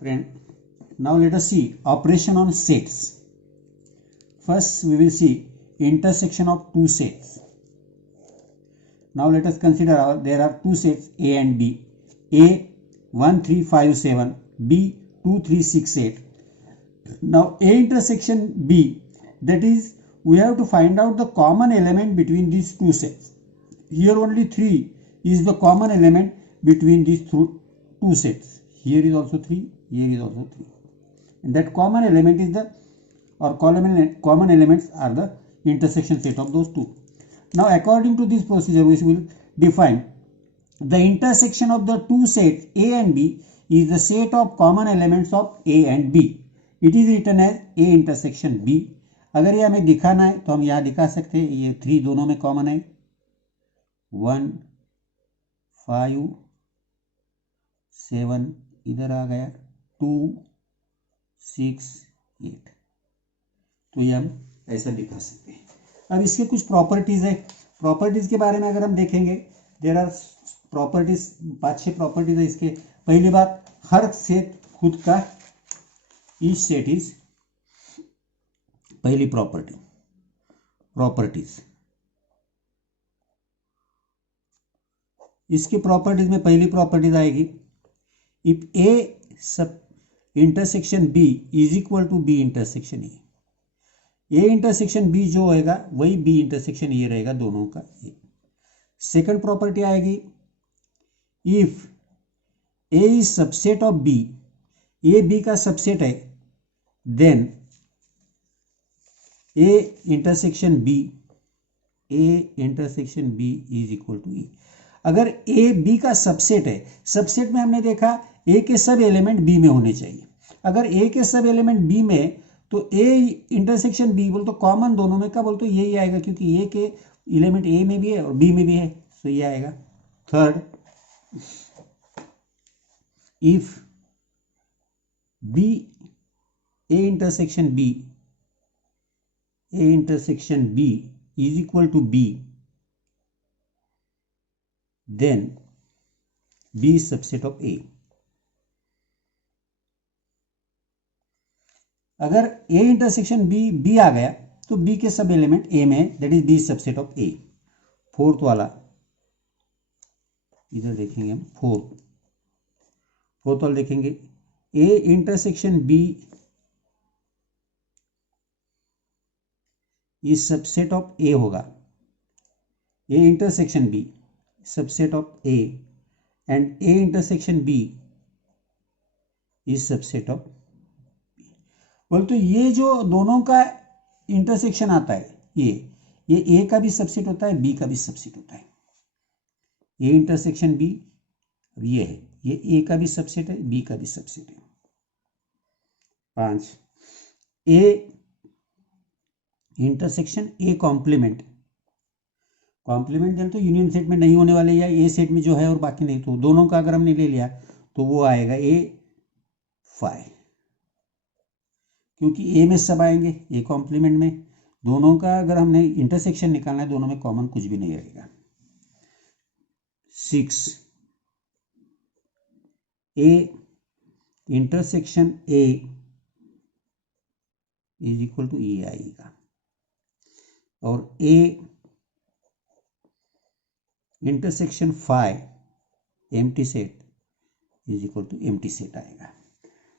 Friend, now let us see operation on sets. First we will see intersection of two sets. Now let us consider there are two sets A and B. A 1 3 5 7, B 2 3 6 8. Now A intersection B, that is we have to find out the common element between these two sets. Here only 3 is the common element between these two sets. Here is also 3, here is also 3. And that common element is common elements are the intersection set of those two. Now according to this procedure we will define the intersection of the two sets A and B is the set of common elements of A and B. It is written as A intersection B. अगर ये हमें दिखाना है तो हम यहाँ दिखा सकते हैं, ये 3 दोनों में कॉमन है, 1 5 7 इधर आ गया, 2 6 8, तो ये हम ऐसा दिखा सकते हैं। अब इसके कुछ प्रॉपर्टीज है, प्रॉपर्टीज के बारे में अगर हम देखेंगे, देयर आर प्रॉपर्टीज, 5-6 प्रॉपर्टीज है इसके। पहली बात, हर सेट खुद का, ईच सेट इज, पहली प्रॉपर्टीज इसकी प्रॉपर्टीज में पहली प्रॉपर्टीज आएगी, इफ ए सब intersection B is equal to B intersection A, A intersection B जो होएगा वही बी इंटरसेक्शन ए रहेगा, दोनों का ए। सेकंड प्रॉपर्टी आएगी, if A is subset of B, A B का सबसेट है, then A intersection B is equal to E. अगर ए बी का सबसेट है, सबसेट में हमने देखा ए के सब एलिमेंट बी में होने चाहिए। अगर ए के सब एलिमेंट बी में, तो ए इंटरसेक्शन बी बोल तो कॉमन दोनों में का बोल तो यही आएगा, क्योंकि ए के एलिमेंट ए में भी है और बी में भी है, तो ये आएगा। Third, if B A intersection B is equal to B, then B is subset of A. अगर A इंटरसेक्शन B आ गया तो B के सब एलिमेंट A में है, that is B subset of A। Fourth वाला इधर देखेंगे हम, फोर्थ वाला देखेंगे, A intersection B is subset of A होगा, A intersection B subset of A, and A intersection B is subset of B. बोल तो ये जो दोनों का इंटरसेक्शन आता है, ये ए का भी सबसेट होता है, बी का भी सबसेट होता है। ए इंटरसेक्शन बी ये है, ये ए का भी सबसेट है, बी का भी सबसेट है। 5, ए इंटरसेक्शन ए कॉम्प्लीमेंट जन तो यूनियन सेट में नहीं होने वाले, या ए सेट में जो है और बाकी नहीं, तो दोनों का अगर हमने ले लिया तो वो आएगा ए फाई, क्योंकि ए में सब आएंगे, ए कॉम्प्लीमेंट में। दोनों का अगर हमने इंटरसेक्शन निकालना है, दोनों में कॉमन कुछ भी नहीं रहेगा। 6, A intersection A is equal to E आएगा, और A intersection phi empty set is equal to empty set आएगा।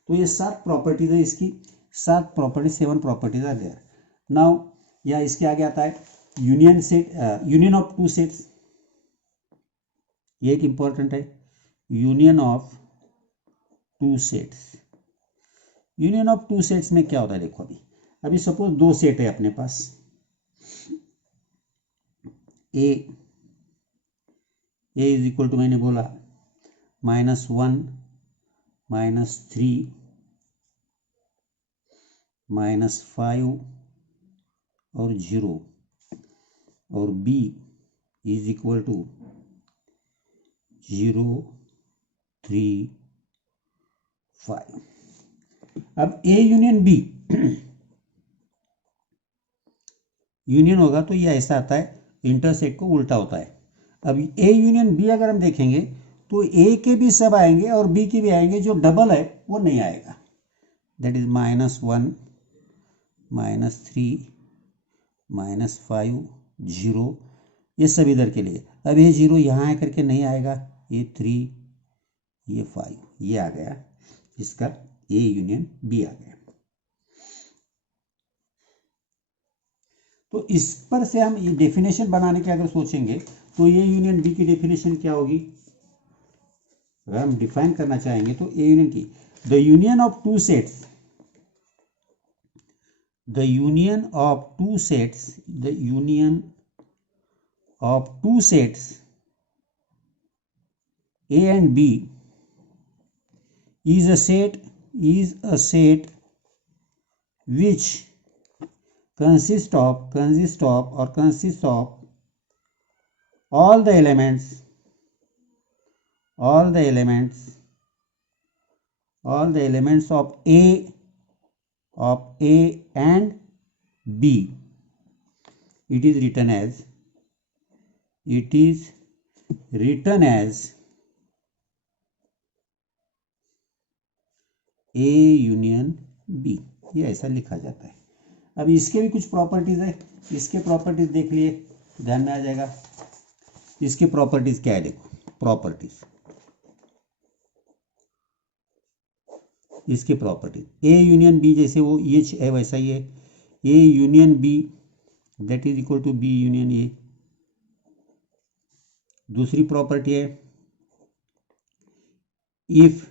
तो ये 7 प्रॉपर्टीज है इसकी, 7 property, 7 properties are there. Now या इसके आगे आता है यूनियन ऑफ टू सेट्स। ये एक इंपॉर्टेंट है, union of two sets. Union of two sets में क्या होता है, देखो अभी सपोज 2 सेट है अपने पास, ए इज इक्वल टू, मैंने बोला -1 -3 -5 और 0, और B इज इक्वल टू 0 3 5। अब A यूनियन B यूनियन होगा तो ये ऐसा आता है, इंटरसेक्ट को उल्टा होता है। अब A यूनियन B अगर हम देखेंगे तो ए के भी सब आएंगे और बी के भी आएंगे, जो डबल है वो नहीं आएगा। दैट इज -1 -3 -5 0, ये सब इधर के लिए। अब ये 0 यहाँ आकर के नहीं आएगा, ये 3 ये 5 ये आ गया, इसका ए यूनियन बी आ गया। तो इस पर से हम ये डेफिनेशन बनाने के अगर सोचेंगे तो ए यूनियन बी की डेफिनेशन क्या होगी, अगर हम डिफाइन करना चाहेंगे तो ए यूनियन की, the union of two sets, the union of two sets, the union of two sets A and B is a set which consists of all the elements of A and B. It is written as A union B, ये ऐसा लिखा जाता है। अब इसके भी कुछ properties है, इसके प्रॉपर्टीज देख लिए, ध्यान में आ जाएगा। इसके प्रॉपर्टीज क्या है, देखो प्रॉपर्टीज, इसके प्रॉपर्टीज ए यूनियन बी, जैसे वो एच है वैसा ही है, A union B that is equal to B union A. दूसरी प्रॉपर्टी है, if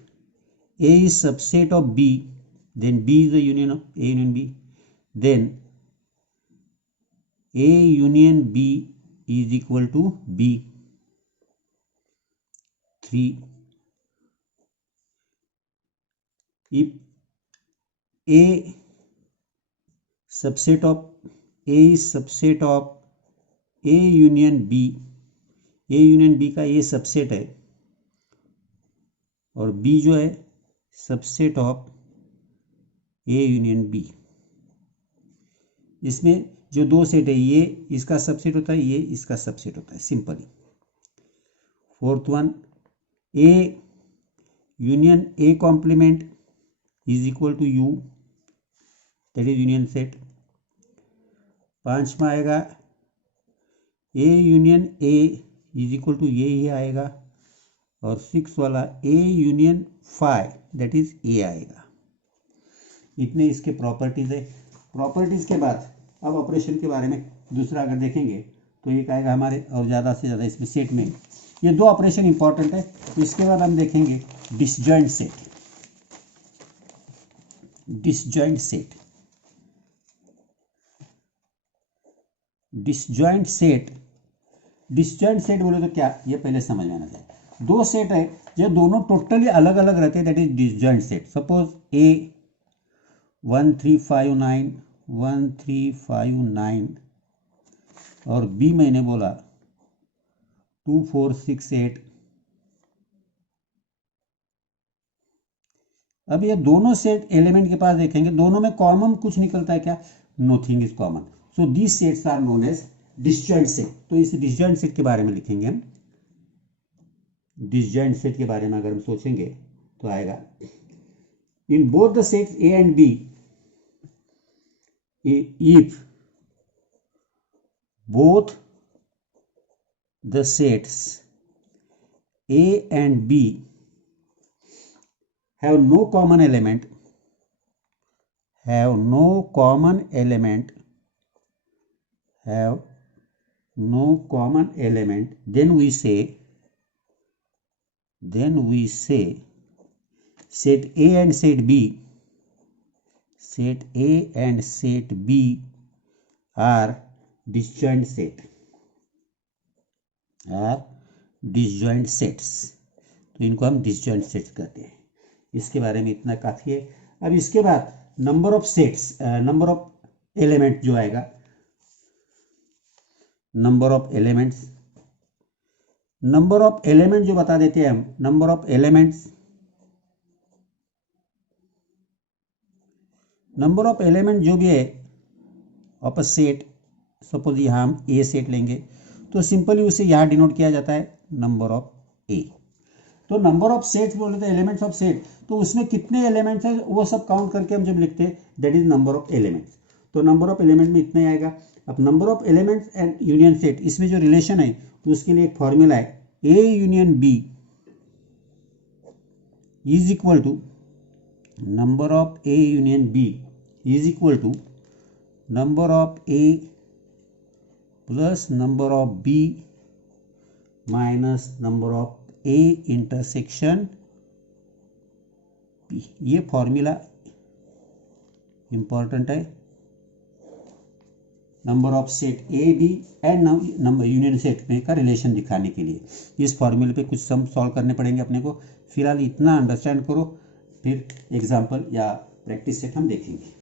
A is subset of B, then B is the union of A union B, then A union B is equal to B. 3, if A subset of A is subset of A union B, A union B का A subset है और B जो है subset of A union B. इसमें जो दो set है, ये इसका सबसेट होता है, ये इसका सबसेट होता है, simply. Fourth one, A union A complement is equal to U, that is union set. पांचवा आएगा A union A is equal to ये ही आएगा, और 6 वाला A union phi that is A आएगा। इतने इसके प्रॉपर्टीज है। प्रॉपर्टीज के बाद अब ऑपरेशन के बारे में दूसरा अगर देखेंगे तो एक आएगा हमारे, और ज़्यादा से ज़्यादा इसमें सेट में ये दो ऑपरेशन इंपॉर्टेंट है। तो इसके बाद हम देखेंगे disjoint set. Disjoint set, disjoint set, disjoint set बोले तो क्या, ये पहले समझ में आना चाहिए। दो सेट है जो दोनों टोटली अलग अलग रहते हैं, that is disjoint set. Suppose ए 1 3 5 9 1 3 5 9 और बी मैंने बोला 2 4 6 8। अब ये दोनों सेट एलिमेंट के पास देखेंगे, दोनों में कॉमन कुछ निकलता है क्या, nothing is common. So these sets are known as disjoint set. तो इस डिसजॉइंट सेट के बारे में लिखेंगे हम। डिसजॉइंट सेट के बारे में अगर हम सोचेंगे तो आएगा, in both the sets A and B, if both the sets A and B have no common element, have no common element, have no common element, then we say set A and set B, set A and set B are disjoint set, are disjoint sets। तो इनको हम disjoint sets कहते हैं। इसके बारे में इतना काफी है। अब इसके बाद number of sets, number of element जो आएगा, number of elements, number of element जो बता देते हैं हम, number of elements, number of element जो भी है ऑफ अ सेट, सपोज यहां हम ए सेट लेंगे तो सिंपली उसे यहां डिनोट किया जाता है नंबर ऑफ ए। तो नंबर ऑफ सेट्स बोले तो एलिमेंट्स ऑफ सेट, तो उसमें कितने एलिमेंट्स हैं वो सब काउंट करके हम जब लिखते हैं that is number of elements. तो नंबर ऑफ एलिमेंट में इतना ही आएगा। अब number of elements and union set, इसमें जो रिलेशन है तो उसके लिए एक फॉर्मूला है, A union B is equal to number of A union B is equal to number of A plus number of B minus number of A intersection P. ये formula important है number of set A B and number union set में का relation दिखाने के लिए। इस फॉर्मूले पे कुछ सम सॉल्व करने पड़ेंगे अपने को। फिलहाल इतना अंडरस्टैंड करो, फिर एग्जाम्पल या प्रैक्टिस सेट हम देखेंगे।